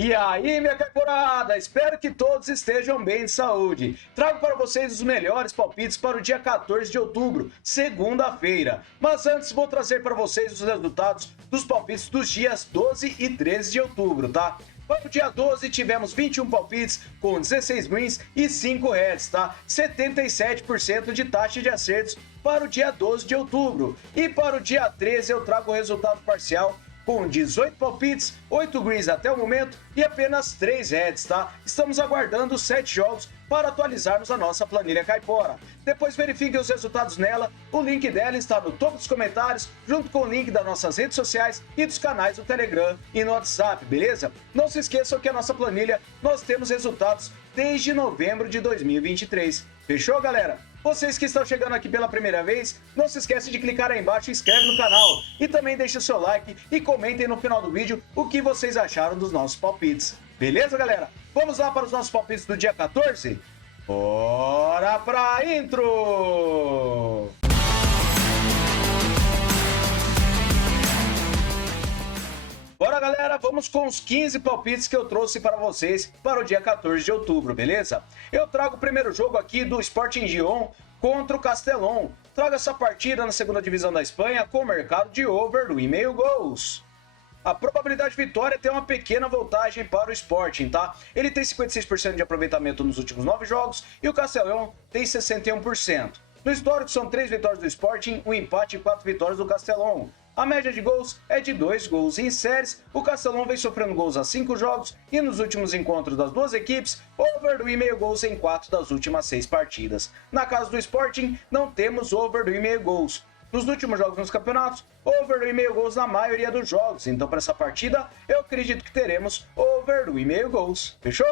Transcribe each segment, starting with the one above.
E aí, minha caipurada, espero que todos estejam bem de saúde. Trago para vocês os melhores palpites para o dia 14 de outubro, segunda-feira. Mas antes vou trazer para vocês os resultados dos palpites dos dias 12 e 13 de outubro, tá? Para o dia 12 tivemos 21 palpites com 16 wins e 5 heads, tá? 77% de taxa de acertos para o dia 12 de outubro. E para o dia 13 eu trago o resultado parcial com 18 palpites, 8 greens até o momento e apenas 3 heads, tá? Estamos aguardando os 7 jogos para atualizarmos a nossa planilha caipora. Depois verifiquem os resultados nela, o link dela está no topo dos comentários, junto com o link das nossas redes sociais e dos canais do Telegram e no WhatsApp, beleza? Não se esqueçam que a nossa planilha, nós temos resultados desde novembro de 2023. Fechou, galera? Vocês que estão chegando aqui pela primeira vez, não se esquece de clicar aí embaixo e inscreve no canal. E também deixe o seu like e comentem no final do vídeo o que vocês acharam dos nossos palpites. Beleza, galera? Vamos lá para os nossos palpites do dia 14? Bora pra intro! Bora, galera, vamos com os 15 palpites que eu trouxe para vocês para o dia 14 de outubro, beleza? Eu trago o primeiro jogo aqui do Sporting Gijón contra o Castellón. Trago essa partida na segunda divisão da Espanha com o mercado de over do 1,5 gols. A probabilidade de vitória tem uma pequena vantagem para o Sporting, tá? Ele tem 56% de aproveitamento nos últimos 9 jogos e o Castellón tem 61%. No histórico são 3 vitórias do Sporting, um empate e 4 vitórias do Castellón. A média de gols é de 2 gols. Em séries, o Castellón vem sofrendo gols há 5 jogos e nos últimos encontros das duas equipes, over do 1,5 gols em 4 das últimas 6 partidas. Na casa do Sporting, não temos over do 1,5 gols. Nos últimos jogos nos campeonatos, over do 1,5 gols na maioria dos jogos. Então, para essa partida, eu acredito que teremos over do 1,5 gols. Fechou?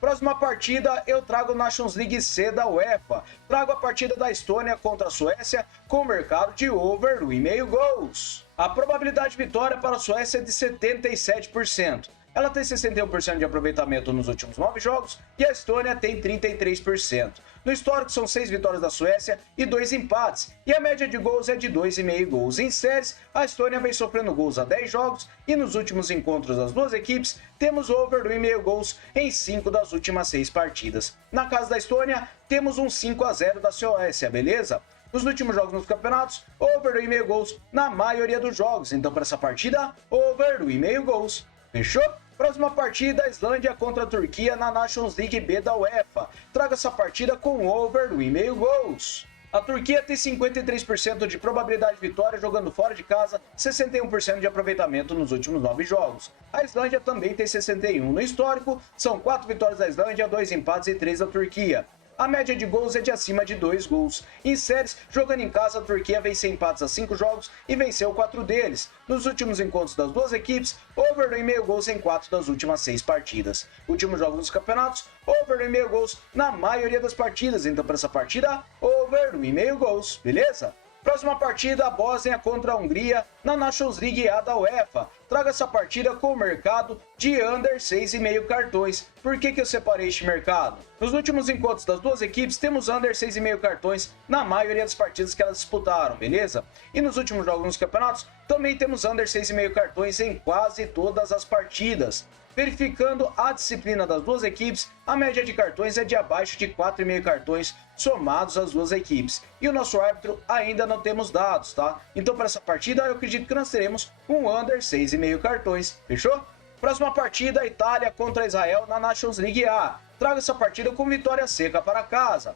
Próxima partida, eu trago Nations League C da UEFA. Trago a partida da Estônia contra a Suécia com o mercado de over do 1,5 gols. A probabilidade de vitória para a Suécia é de 77%. Ela tem 61% de aproveitamento nos últimos 9 jogos e a Estônia tem 33%. No histórico são 6 vitórias da Suécia e 2 empates, e a média de gols é de 2,5 gols. Em séries, a Estônia vem sofrendo gols há 10 jogos e nos últimos encontros das duas equipes temos over do 1,5 gols em 5 das últimas 6 partidas. Na casa da Estônia, temos um 5-0 da Suécia, beleza? Nos últimos jogos nos campeonatos, over do 1,5 gols na maioria dos jogos. Então, para essa partida, over do 1,5 gols. Fechou? Próxima partida, Islândia contra a Turquia na Nations League B da UEFA. Traga essa partida com over do 1,5 gols. A Turquia tem 53% de probabilidade de vitória jogando fora de casa, 61% de aproveitamento nos últimos 9 jogos. A Islândia também tem 61%. No histórico, são 4 vitórias da Islândia, 2 empates e 3 da Turquia. A média de gols é de acima de 2 gols. Em séries, jogando em casa, a Turquia venceu empates a 5 jogos e venceu 4 deles. Nos últimos encontros das duas equipes, over do 1,5 gols em 4 das últimas 6 partidas. Últimos jogos dos campeonatos, over do 1,5 gols na maioria das partidas. Então, para essa partida, over do 1,5 gols, beleza? Próxima partida, a Bósnia contra a Hungria na Nations League A da UEFA. Traga essa partida com o mercado de under 6,5 cartões. Por que eu separei este mercado? Nos últimos encontros das duas equipes, temos under 6,5 cartões na maioria das partidas que elas disputaram, beleza? E nos últimos jogos nos campeonatos, também temos under 6,5 cartões em quase todas as partidas. Verificando a disciplina das duas equipes, a média de cartões é de abaixo de 4,5 cartões somados às duas equipes. E o nosso árbitro ainda não temos dados, tá? Então, para essa partida, eu acredito que nós teremos um under 6,5 cartões. Fechou? Próxima partida, Itália contra Israel na Nations League A. Traga essa partida com vitória seca para casa.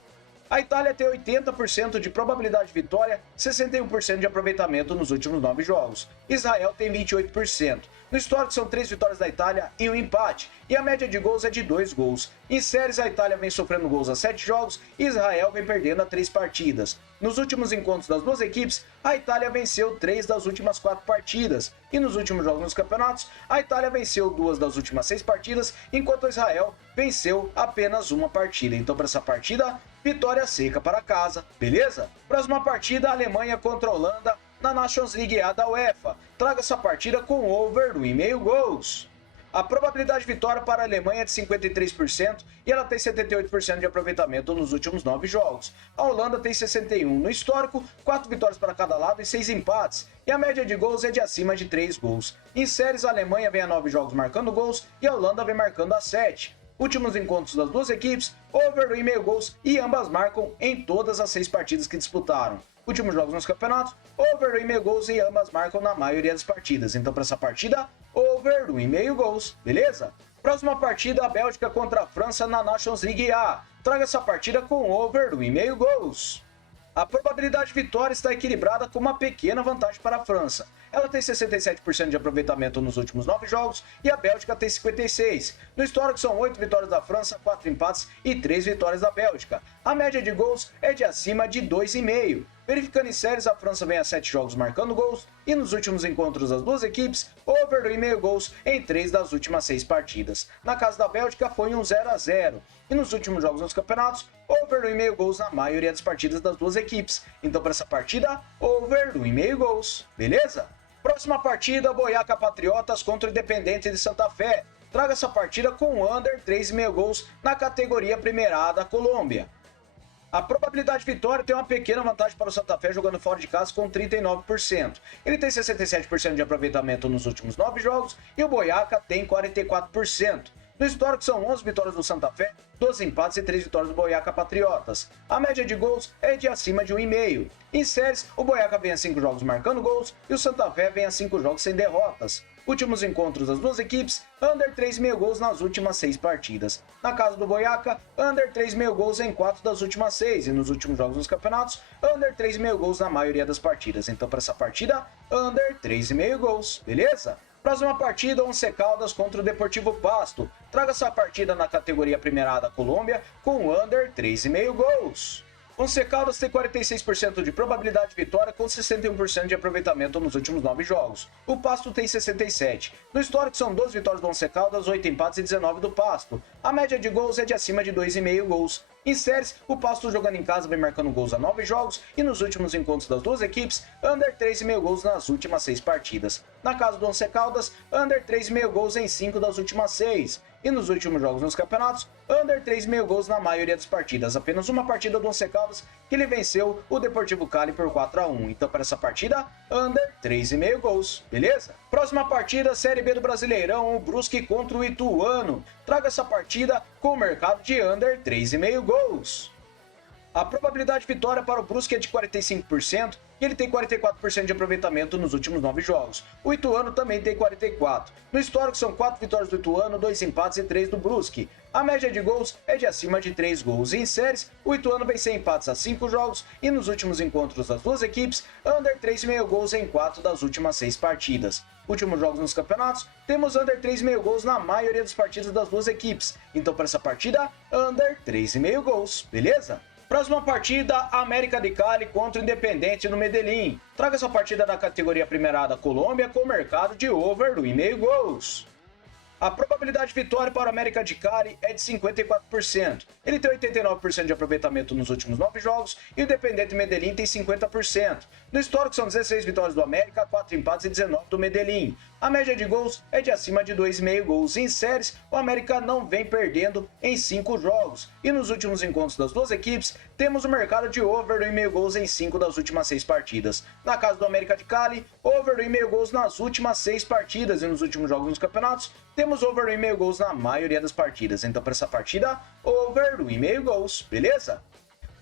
A Itália tem 80% de probabilidade de vitória, 61% de aproveitamento nos últimos 9 jogos. Israel tem 28%. No histórico são 3 vitórias da Itália e um empate, e a média de gols é de 2 gols. Em séries, a Itália vem sofrendo gols a 7 jogos e Israel vem perdendo a 3 partidas. Nos últimos encontros das duas equipes, a Itália venceu 3 das últimas 4 partidas, e nos últimos jogos nos campeonatos, a Itália venceu 2 das últimas 6 partidas, enquanto Israel venceu apenas uma partida. Então, para essa partida, vitória seca para casa, beleza? Próxima partida, a Alemanha contra a Holanda na Nations League A da UEFA. Traga essa partida com over do 1,5 gols. A probabilidade de vitória para a Alemanha é de 53% e ela tem 78% de aproveitamento nos últimos 9 jogos. A Holanda tem 61%. No histórico, 4 vitórias para cada lado e 6 empates. E a média de gols é de acima de 3 gols. Em séries, a Alemanha vem a 9 jogos marcando gols e a Holanda vem marcando a 7. Últimos encontros das duas equipes, over 1,5 gols e ambas marcam em todas as 6 partidas que disputaram. Últimos jogos nos campeonatos, over 1,5 gols e ambas marcam na maioria das partidas. Então, para essa partida, over 1,5 gols, beleza? Próxima partida, a Bélgica contra a França na Nations League A. Traga essa partida com over 1,5 gols. A probabilidade de vitória está equilibrada com uma pequena vantagem para a França. Ela tem 67% de aproveitamento nos últimos 9 jogos e a Bélgica tem 56%. No histórico são 8 vitórias da França, 4 empates e 3 vitórias da Bélgica. A média de gols é de acima de 2,5. Verificando em séries, a França vem a 7 jogos marcando gols e nos últimos encontros das duas equipes, over 1,5 gols em 3 das últimas 6 partidas. Na casa da Bélgica foi um 0-0 e nos últimos jogos nos campeonatos, over 1,5 gols na maioria das partidas das duas equipes. Então, para essa partida, over 1,5 gols, beleza? Próxima partida, Boyacá Patriotas contra o Independente de Santa Fé. Traga essa partida com under 3,5 gols na categoria Primeira A da Colômbia. A probabilidade de vitória tem uma pequena vantagem para o Santa Fé jogando fora de casa com 39%. Ele tem 67% de aproveitamento nos últimos 9 jogos e o Boyacá tem 44%. No histórico são 11 vitórias do Santa Fé, 12 empates e 3 vitórias do Boyacá Patriotas. A média de gols é de acima de 1,5. Em séries, o Boyacá vem a 5 jogos marcando gols e o Santa Fé vem a 5 jogos sem derrotas. Últimos encontros das duas equipes, under 3,5 gols nas últimas 6 partidas. Na casa do Boyacá, under 3,5 gols em 4 das últimas 6 e nos últimos jogos dos campeonatos, under 3,5 gols na maioria das partidas. Então, para essa partida, under 3,5 gols, beleza? Próxima partida, Once Caldas contra o Deportivo Pasto. Traga essa partida na categoria Primeira A da Colômbia com under 3,5 gols. Once Caldas tem 46% de probabilidade de vitória com 61% de aproveitamento nos últimos 9 jogos. O Pasto tem 67%. No histórico são 12 vitórias do Once Caldas, 8 empates e 19 do Pasto. A média de gols é de acima de 2,5 gols. Em séries, o Pasto jogando em casa vem marcando gols a 9 jogos e nos últimos encontros das duas equipes, under 3,5 gols nas últimas 6 partidas. Na casa do Once Caldas, under 3,5 gols em 5 das últimas 6. E nos últimos jogos nos campeonatos, under 3,5 gols na maioria das partidas. Apenas uma partida do Once Caldas que ele venceu o Deportivo Cali por 4-1. Então, para essa partida, under 3,5 gols, beleza? Próxima partida, Série B do Brasileirão, o Brusque contra o Ituano. Traga essa partida com o mercado de under 3,5 gols. A probabilidade de vitória para o Brusque é de 45% e ele tem 44% de aproveitamento nos últimos 9 jogos. O Ituano também tem 44%. No histórico são 4 vitórias do Ituano, 2 empates e 3 do Brusque. A média de gols é de acima de 3 gols. Em séries, o Ituano vem sem empates a 5 jogos e nos últimos encontros das duas equipes, under 3,5 gols em 4 das últimas 6 partidas. Últimos jogos nos campeonatos, temos under 3,5 gols na maioria das partidas das duas equipes. Então, para essa partida, under 3,5 gols, beleza? Próxima partida, América de Cali contra o Independente no Medellín. Traga essa partida da categoria Primeira A da Colômbia com mercado de over 1,5 gols. A probabilidade de vitória para o América de Cali é de 54%. Ele tem 89% de aproveitamento nos últimos 9 jogos e o Independente Medellín tem 50%. No histórico são 16 vitórias do América, 4 empates e 19 do Medellín. A média de gols é de acima de 2,5 gols. Em séries, o América não vem perdendo em 5 jogos. E nos últimos encontros das duas equipes, temos o mercado de over 1,5 gols em 5 das últimas 6 partidas. Na casa do América de Cali, over 1,5 gols nas últimas 6 partidas. E nos últimos jogos nos campeonatos, temos over 1,5 gols na maioria das partidas. Então, para essa partida, over 1,5 gols, beleza?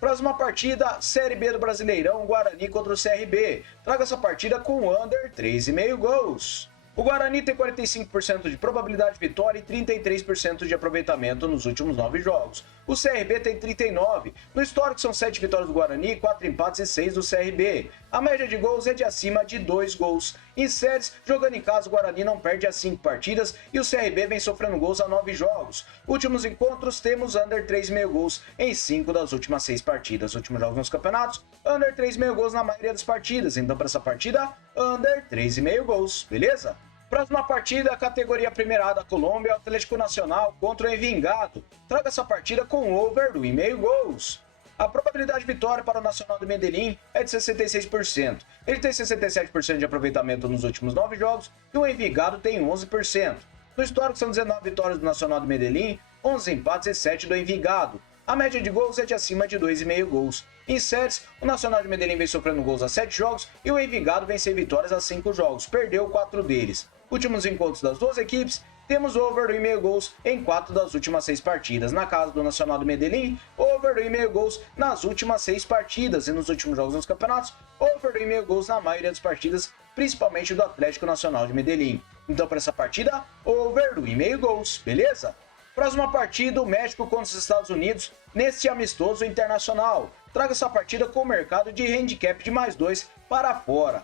Próxima partida, Série B do Brasileirão, Guarani contra o CRB. Traga essa partida com under 3,5 gols. O Guarani tem 45% de probabilidade de vitória e 33% de aproveitamento nos últimos 9 jogos. O CRB tem 39%. No histórico são 7 vitórias do Guarani, 4 empates e 6 do CRB. A média de gols é de acima de 2 gols. Em séries, jogando em casa, o Guarani não perde as 5 partidas e o CRB vem sofrendo gols a 9 jogos. Últimos encontros, temos under 3,5 gols em 5 das últimas 6 partidas. Últimos jogos nos campeonatos, under 3,5 gols na maioria das partidas. Então, para essa partida, under 3,5 gols, beleza? Próxima partida, a categoria Primeira A da Colômbia, Atlético Nacional contra o Envigado. Traga essa partida com over 1,5 gols. A probabilidade de vitória para o Nacional de Medellín é de 66%. Ele tem 67% de aproveitamento nos últimos 9 jogos e o Envigado tem 11%. No histórico são 19 vitórias do Nacional de Medellín, 11 empates e 7 do Envigado. A média de gols é de acima de 2,5 gols. Em séries, o Nacional de Medellín vem sofrendo gols a 7 jogos e o Envigado vem sem vitórias a 5 jogos, perdeu 4 deles. Últimos encontros das duas equipes, temos over 1,5 gols em 4 das últimas 6 partidas. Na casa do Nacional de Medellín, over 1,5 gols nas últimas 6 partidas. E nos últimos jogos nos campeonatos, over 1,5 gols na maioria das partidas, principalmente do Atlético Nacional de Medellín. Então, para essa partida, over 1,5 gols, beleza? Próxima partida, o México contra os Estados Unidos, neste amistoso internacional. Traga essa partida com o mercado de handicap de +2 para fora.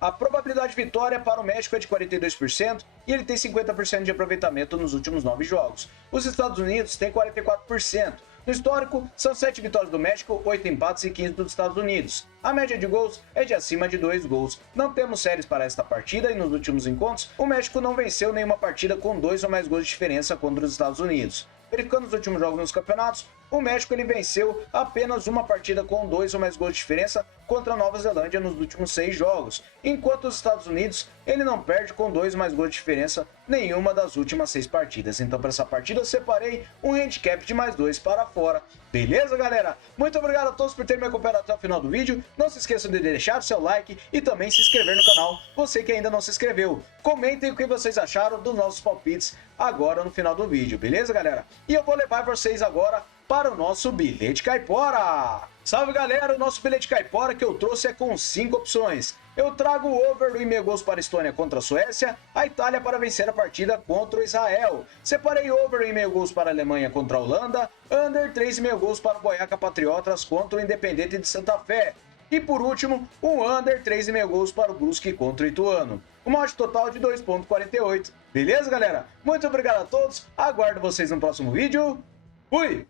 A probabilidade de vitória para o México é de 42% e ele tem 50% de aproveitamento nos últimos 9 jogos. Os Estados Unidos têm 44%. No histórico, são 7 vitórias do México, 8 empates e 15 dos Estados Unidos. A média de gols é de acima de 2 gols. Não temos séries para esta partida e nos últimos encontros, o México não venceu nenhuma partida com 2 ou mais gols de diferença contra os Estados Unidos. Verificando os últimos jogos nos campeonatos, o México ele venceu apenas uma partida com 2 ou mais gols de diferença contra a Nova Zelândia nos últimos 6 jogos, enquanto os Estados Unidos ele não perde com 2 ou mais gols de diferença nenhuma das últimas 6 partidas. Então para essa partida eu separei um handicap de +2 para fora. Beleza, galera? Muito obrigado a todos por terem me acompanhado até o final do vídeo. Não se esqueçam de deixar o seu like e também se inscrever no canal, você que ainda não se inscreveu. Comentem o que vocês acharam dos nossos palpites agora no final do vídeo, beleza, galera? E eu vou levar vocês agora para o nosso bilhete caipora. Salve, galera, o nosso bilhete caipora que eu trouxe é com 5 opções. Eu trago o over do 1,5 gols para a Estônia contra a Suécia, a Itália para vencer a partida contra o Israel. Separei over 1,5 gols para a Alemanha contra a Holanda, under 3,5 gols para o Boyacá Patriotas contra o Independente de Santa Fé. E por último, um under 3,5 gols para o Brusque contra o Ituano. Uma odd total de 2,48. Beleza, galera? Muito obrigado a todos, aguardo vocês no próximo vídeo. Fui!